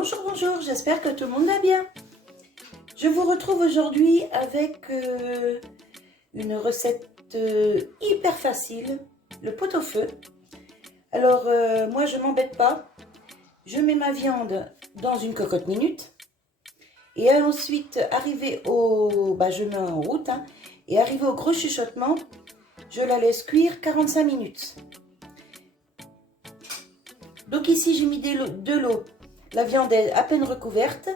Bonjour, bonjour, j'espère que tout le monde va bien. Je vous retrouve aujourd'hui avec une recette hyper facile, le pot-au-feu. Alors moi je m'embête pas, je mets ma viande dans une cocotte minute et ensuite arrivé je mets en route et arrivé au gros chuchotement, je la laisse cuire 45 minutes. Donc ici j'ai mis de l'eau. La viande est à peine recouverte.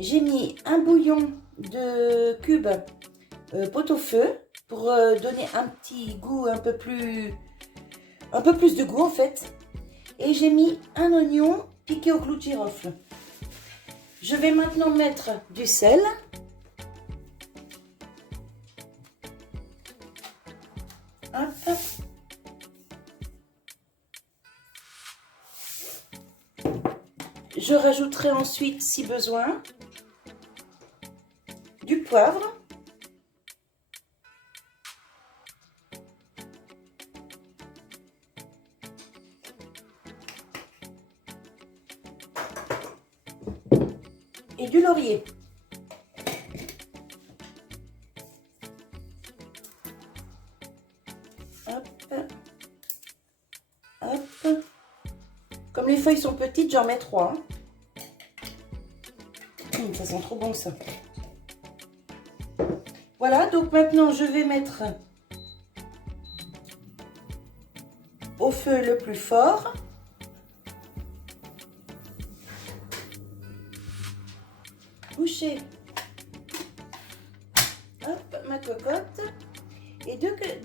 J'ai mis un bouillon de cubes pot-au-feu pour donner un petit goût un peu plus de goût en fait. Et j'ai mis un oignon piqué au clou de girofle. Je vais maintenant mettre du sel. Hop. Je rajouterai ensuite, si besoin, du poivre. Et du laurier. Hop. Hop. Comme les feuilles sont petites, j'en mets 3. Ça sent trop bon ça. Voilà, donc maintenant je vais mettre au feu le plus fort. Boucher ma cocotte. Et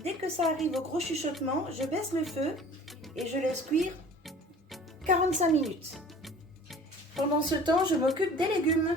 dès que ça arrive au gros chuchotement, je baisse le feu et je laisse cuire 45 minutes. Pendant ce temps, je m'occupe des légumes.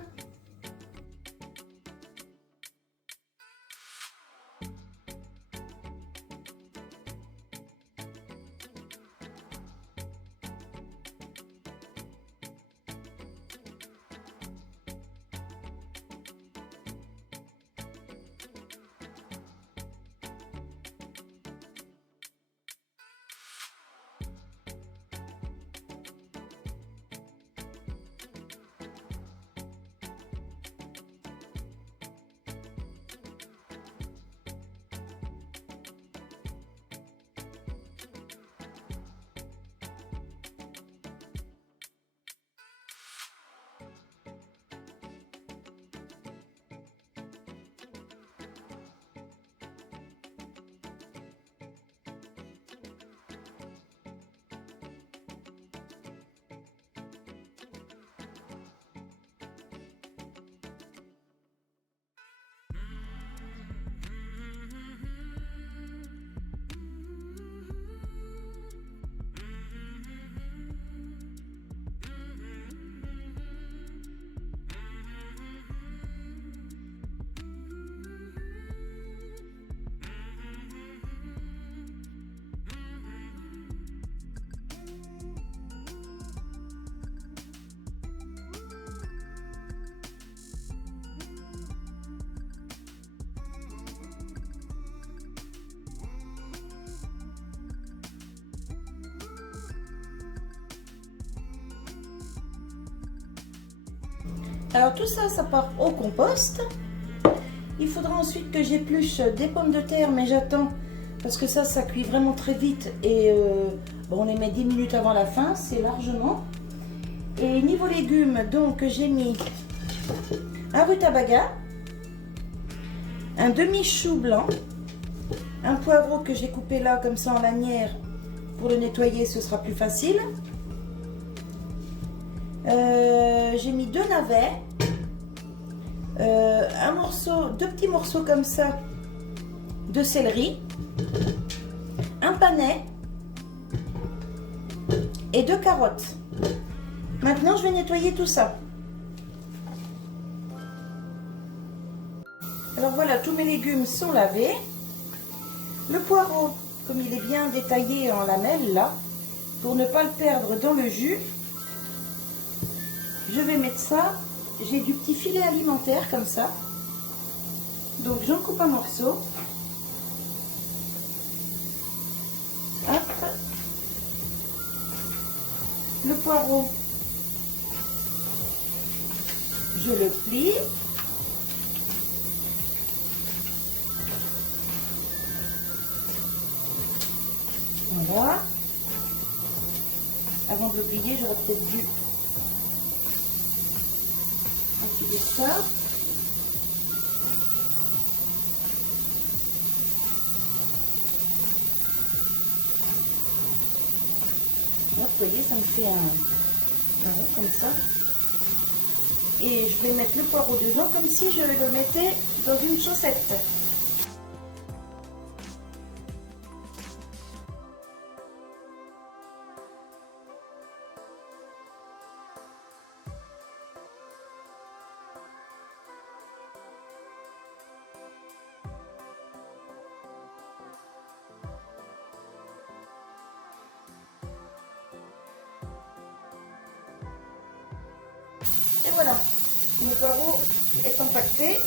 Alors tout ça, ça part au compost. Il faudra ensuite que j'épluche des pommes de terre, mais j'attends parce que ça cuit vraiment très vite et on les met 10 minutes avant la fin, c'est largement. Et niveau légumes, donc j'ai mis un rutabaga, un demi-chou blanc, un poivreau que j'ai coupé là comme ça en lanière pour le nettoyer, ce sera plus facile. J'ai mis 2 navets, deux petits morceaux comme ça de céleri, un panais et 2 carottes. Maintenant je vais nettoyer tout ça. Alors voilà, tous mes légumes sont lavés. Le poireau, comme il est bien détaillé en lamelles là, pour ne pas le perdre dans le jus, je vais mettre ça. J'ai du petit filet alimentaire comme ça. Donc j'en coupe un morceau. Hop. Le poireau, Je le plie. Voilà. Avant de le plier, j'aurais peut-être dû enfiler ça. Là, vous voyez, ça me fait un rond comme ça. Et je vais mettre le poireau dedans comme si je le mettais dans une chaussette. Et voilà, mon poireau est empaqueté.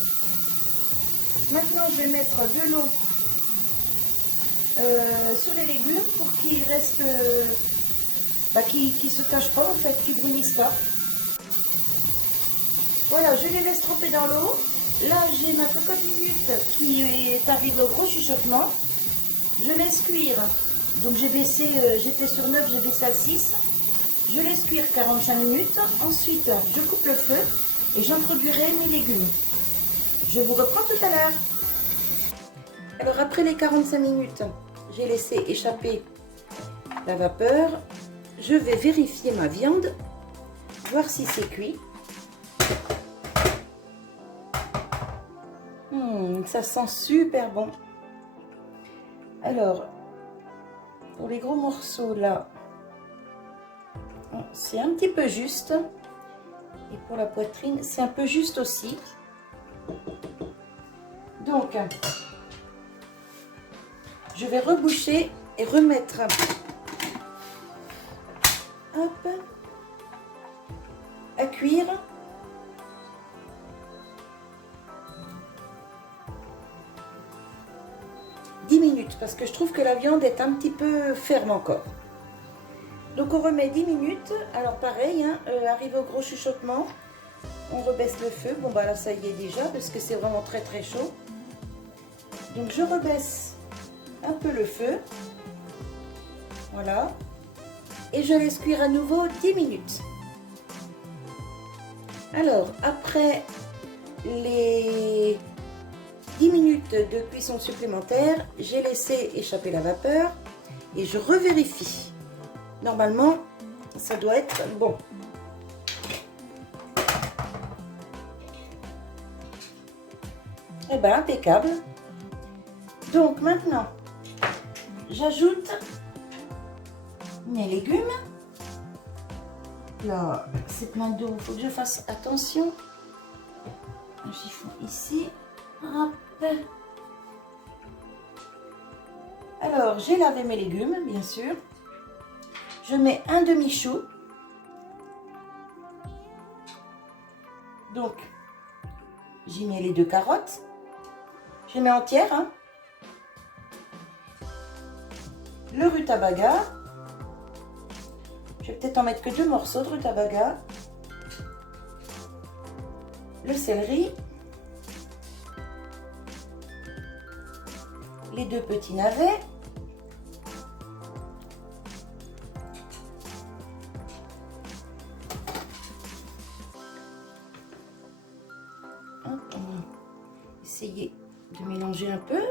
Maintenant, je vais mettre de l'eau sur les légumes pour qu'ils restent, qu'ils se tâchent pas en fait, qu'ils brunissent pas. Voilà, je les laisse tremper dans l'eau. Là, j'ai ma cocotte minute qui est arrivée au gros chuchotement. Je laisse cuire. Donc j'ai baissé, j'étais sur 9, j'ai baissé à 6. Je laisse cuire 45 minutes. Ensuite, je coupe le feu et j'introduirai mes légumes. Je vous reprends tout à l'heure. Alors après les 45 minutes, j'ai laissé échapper la vapeur. Je vais vérifier ma viande, voir si c'est cuit. Ça sent super bon. Alors, pour les gros morceaux là, c'est un petit peu juste. Et pour la poitrine, c'est un peu juste aussi. Donc, je vais reboucher et remettre, hop, à cuire. Minutes parce que je trouve que la viande est un petit peu ferme encore. Donc on remet 10 minutes. Alors pareil, hein, arrivé au gros chuchotement, on rebaisse le feu. Bon bah là ça y est déjà parce que c'est vraiment très très chaud. Donc je rebaisse un peu le feu. Voilà. Et je laisse cuire à nouveau 10 minutes. Alors après les 10 minutes de cuisson supplémentaire, j'ai laissé échapper la vapeur et je revérifie. Normalement, ça doit être bon. Eh bien, impeccable. Donc maintenant, j'ajoute mes légumes. Là, c'est plein d'eau, il faut que je fasse attention. Un chiffon ici. Hop. Alors, j'ai lavé mes légumes, bien sûr. Je mets un demi-chou. Donc, j'y mets les 2 carottes. Je mets entière. Hein. Le rutabaga. Je vais peut-être en mettre que 2 morceaux de rutabaga. Le céleri. Les 2 petits navets. Hop, on va essayer de mélanger un peu.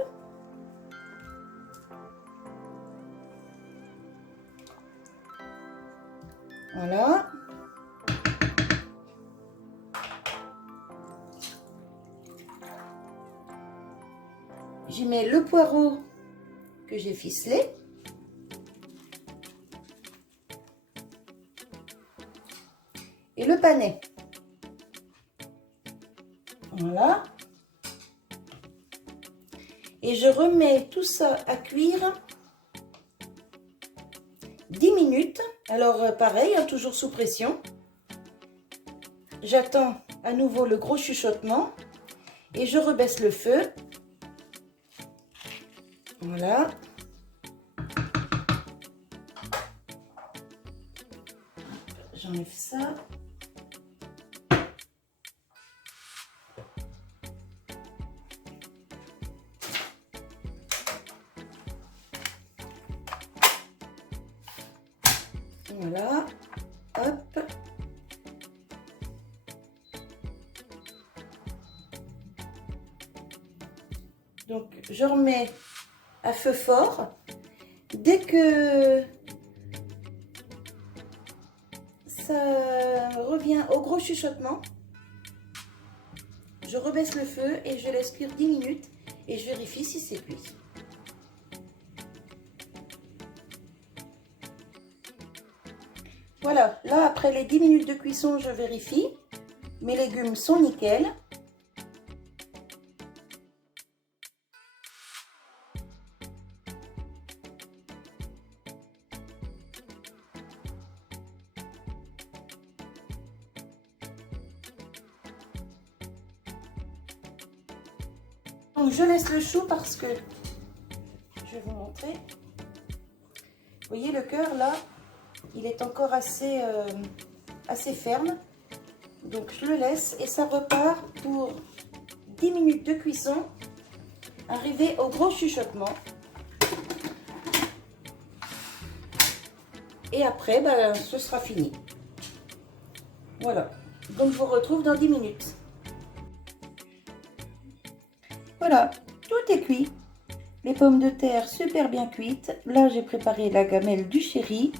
Voilà. J'y mets le poireau que j'ai ficelé. Et le panais. Voilà. Et je remets tout ça à cuire 10 minutes. Alors pareil, hein, toujours sous pression. J'attends à nouveau le gros chuchotement et je rebaisse le feu. Voilà. J'enlève ça. Voilà, hop. Donc je remets à feu fort. Dès que ça revient au gros chuchotement, je rebaisse le feu et je laisse cuire 10 minutes et je vérifie si c'est cuit. Voilà, là après les 10 minutes de cuisson, je vérifie. Mes légumes sont nickel. Donc je laisse le chou parce que je vais vous montrer. Vous voyez le cœur là, il est encore assez ferme. Donc je le laisse et ça repart pour 10 minutes de cuisson, arrivé au gros chuchotement. Et après, ce sera fini. Voilà, donc je vous retrouve dans 10 minutes. Voilà, tout est cuit. Les pommes de terre super bien cuites. Là, j'ai préparé la gamelle du chéri.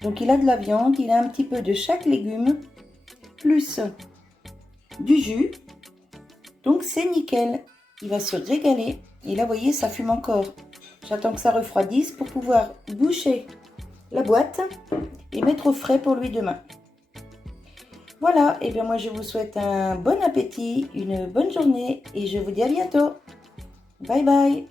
Donc, il a de la viande, il a un petit peu de chaque légume, plus du jus. Donc, c'est nickel. Il va se régaler. Et là, vous voyez, ça fume encore. J'attends que ça refroidisse pour pouvoir boucher la boîte et mettre au frais pour lui demain. Voilà, et bien moi je vous souhaite un bon appétit, une bonne journée et je vous dis à bientôt. Bye bye.